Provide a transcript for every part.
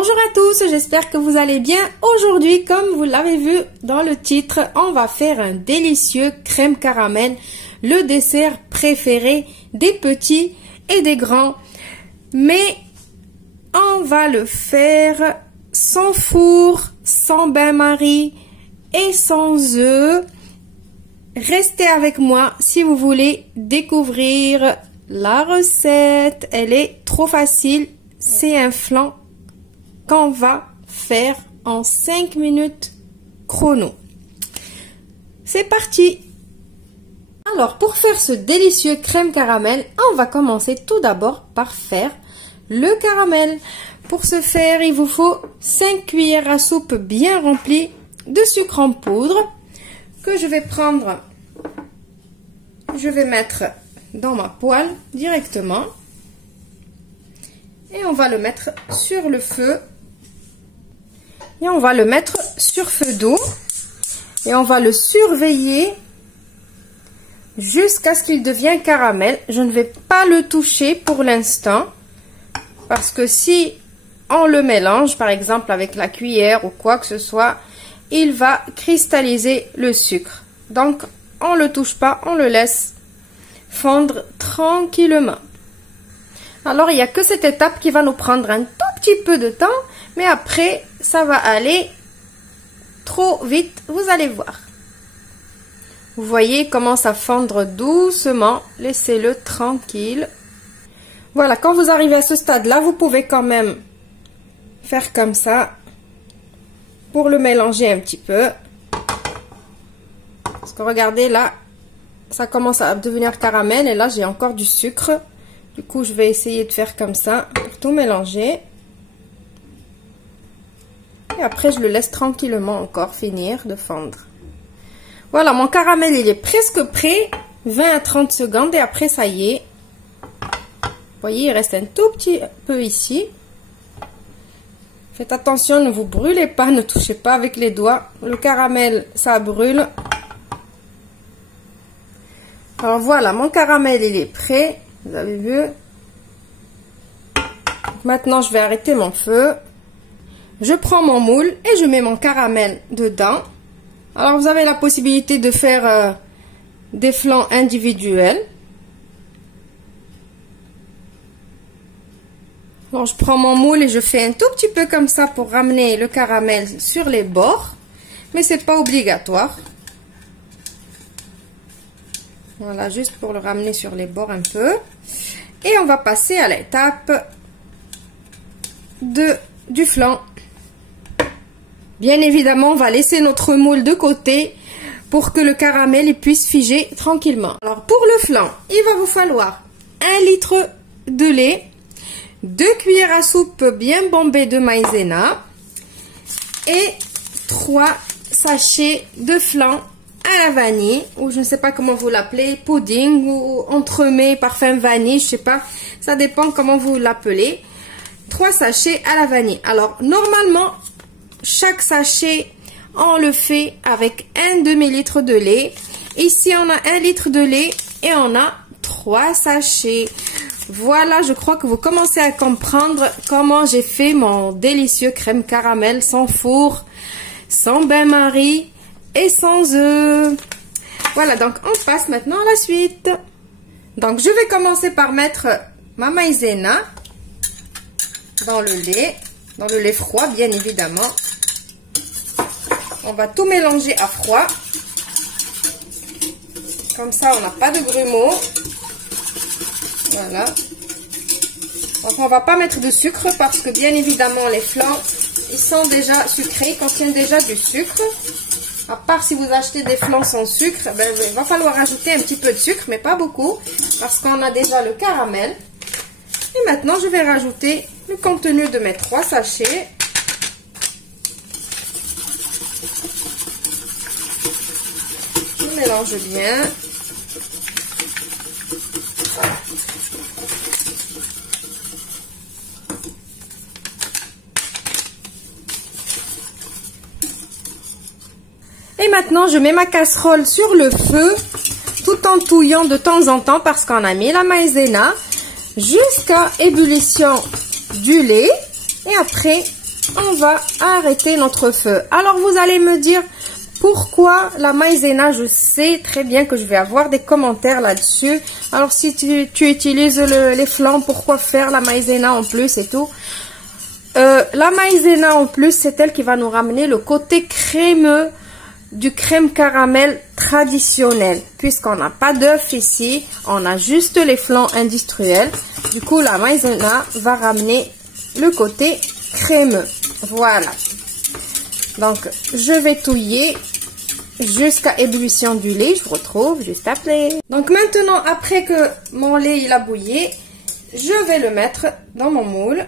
Bonjour à tous, j'espère que vous allez bien. Aujourd'hui, comme vous l'avez vu dans le titre, on va faire un délicieux crème caramel, le dessert préféré des petits et des grands. Mais on va le faire sans four, sans bain-marie et sans œufs. Restez avec moi si vous voulez découvrir la recette. Elle est trop facile, c'est un flan qu'on va faire en 5 minutes chrono. C'est parti! Alors, pour faire ce délicieux crème caramel, on va commencer tout d'abord par faire le caramel. Pour ce faire, il vous faut 5 cuillères à soupe bien remplies de sucre en poudre que je vais prendre, je vais mettre dans ma poêle directement et on va le mettre sur le feu. Et on va le mettre sur feu doux et on va le surveiller jusqu'à ce qu'il devienne caramel. Je ne vais pas le toucher pour l'instant parce que si on le mélange par exemple avec la cuillère ou quoi que ce soit, il va cristalliser le sucre. Donc on ne le touche pas, on le laisse fondre tranquillement. Alors il n'y a que cette étape qui va nous prendre un tout petit peu de temps, mais après ça va aller trop vite, vous allez voir. Vous voyez comment ça fondre doucement, laissez-le tranquille. Voilà, quand vous arrivez à ce stade-là, vous pouvez quand même faire comme ça pour le mélanger un petit peu. Parce que regardez là, ça commence à devenir caramel et là j'ai encore du sucre. Du coup, je vais essayer de faire comme ça pour tout mélanger. Et après, je le laisse tranquillement encore finir de fondre. Voilà, mon caramel, il est presque prêt. 20 à 30 secondes et après, ça y est. Vous voyez, il reste un tout petit peu ici. Faites attention, ne vous brûlez pas, ne touchez pas avec les doigts. Le caramel, ça brûle. Alors voilà, mon caramel, il est prêt. Vous avez vu? Maintenant, je vais arrêter mon feu. Je prends mon moule et je mets mon caramel dedans. Alors, vous avez la possibilité de faire des flans individuels. Alors, je prends mon moule et je fais un tout petit peu comme ça pour ramener le caramel sur les bords. Mais c'est pas obligatoire. Voilà, juste pour le ramener sur les bords un peu. Et on va passer à l'étape du flan. Bien évidemment, on va laisser notre moule de côté pour que le caramel il puisse figer tranquillement. Alors, pour le flan, il va vous falloir 1 litre de lait, 2 cuillères à soupe bien bombées de maïzena et 3 sachets de flan à la vanille, ou je ne sais pas comment vous l'appelez, pudding ou entremets, parfum vanille, je sais pas, ça dépend comment vous l'appelez. 3 sachets à la vanille. Alors, normalement, chaque sachet, on le fait avec un demi-litre de lait. Ici, on a 1 litre de lait et on a 3 sachets. Voilà, je crois que vous commencez à comprendre comment j'ai fait mon délicieux crème caramel sans four, sans bain-marie et sans œufs. Voilà, donc on passe maintenant à la suite. Donc, je vais commencer par mettre ma maïzena dans le lait froid, bien évidemment. On va tout mélanger à froid. Comme ça, on n'a pas de grumeaux. Voilà. Donc, on va pas mettre de sucre parce que, bien évidemment, les flans, ils sont déjà sucrés, ils contiennent déjà du sucre. À part si vous achetez des flans sans sucre, ben, il va falloir ajouter un petit peu de sucre, mais pas beaucoup, parce qu'on a déjà le caramel. Et maintenant, je vais rajouter le contenu de mes 3 sachets. Je mélange bien. Et maintenant, je mets ma casserole sur le feu, tout en touillant de temps en temps parce qu'on a mis la maïzena jusqu'à ébullition du lait. Et après, on va arrêter notre feu. Alors vous allez me dire pourquoi la maïzena. Je sais très bien que je vais avoir des commentaires là-dessus. Alors si tu utilises les flancs, pourquoi faire la maïzena en plus et tout. La maïzena en plus, c'est elle qui va nous ramener le côté crémeux du crème caramel traditionnel. Puisqu'on n'a pas d'œuf ici, on a juste les flancs industriels. Du coup, la maïzena va ramener le côté crémeux. Voilà. Donc, je vais touiller jusqu'à ébullition du lait. Je vous retrouve juste après. Donc maintenant, après que mon lait il a bouilli, je vais le mettre dans mon moule.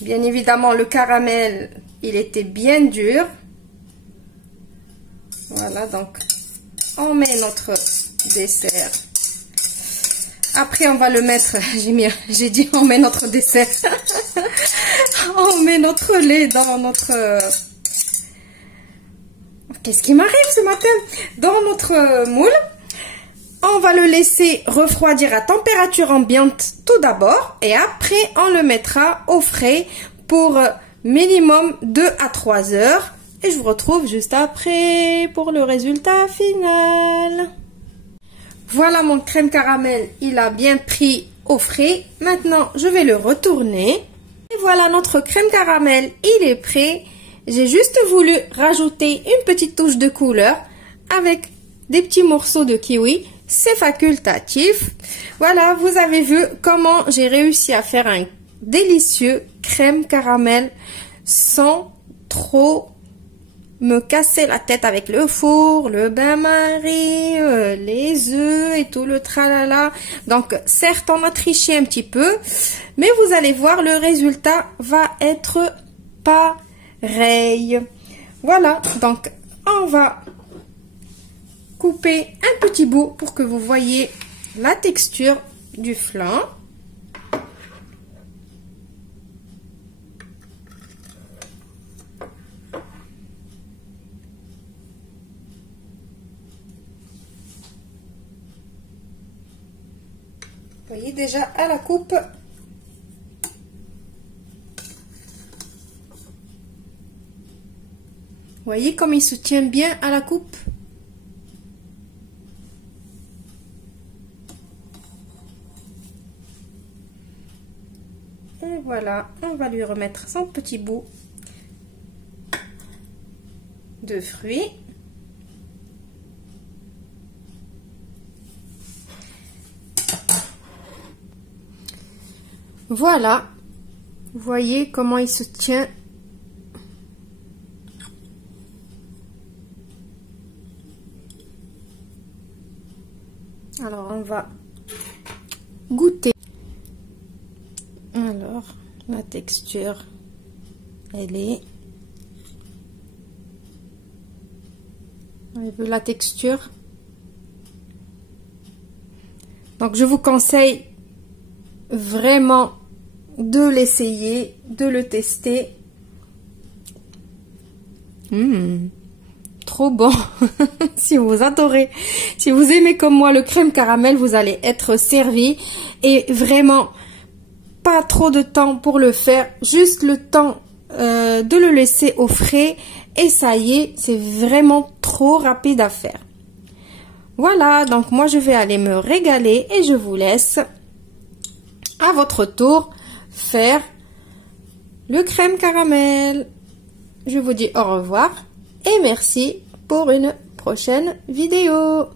Bien évidemment, le caramel, il était bien dur. Voilà, donc on met notre dessert. Après, on va le mettre, j'ai dit on met notre dessert. On met notre lait dans notre... Qu'est-ce qui m'arrive ce matin? Dans notre moule. On va le laisser refroidir à température ambiante tout d'abord. Et après, on le mettra au frais pour minimum 2 à 3 heures. Et je vous retrouve juste après pour le résultat final. Voilà mon crème caramel, il a bien pris au frais. Maintenant, je vais le retourner. Et voilà notre crème caramel, il est prêt. J'ai juste voulu rajouter une petite touche de couleur avec des petits morceaux de kiwi. C'est facultatif. Voilà, vous avez vu comment j'ai réussi à faire un délicieux crème caramel sans trop me casser la tête avec le four, le bain-marie, les œufs et tout le tralala. Donc, certes, on a triché un petit peu, mais vous allez voir, le résultat va être pareil. Voilà, donc, on va couper un petit bout pour que vous voyez la texture du flan. Vous voyez déjà à la coupe. Vous voyez comme il se tient bien à la coupe. Et voilà, on va lui remettre son petit bout de fruits. Voilà, vous voyez comment il se tient. Alors, on va goûter. Alors, la texture, elle est... Vous avez vu la texture? Donc, je vous conseille vraiment de l'essayer, de le tester. Trop bon. Si vous adorez, si vous aimez comme moi le crème caramel, vous allez être servi. Et vraiment, pas trop de temps pour le faire, juste le temps de le laisser au frais. Et ça y est, c'est vraiment trop rapide à faire. Voilà, donc moi je vais aller me régaler et je vous laisse à votre tour faire le crème caramel. Je vous dis au revoir et merci pour une prochaine vidéo.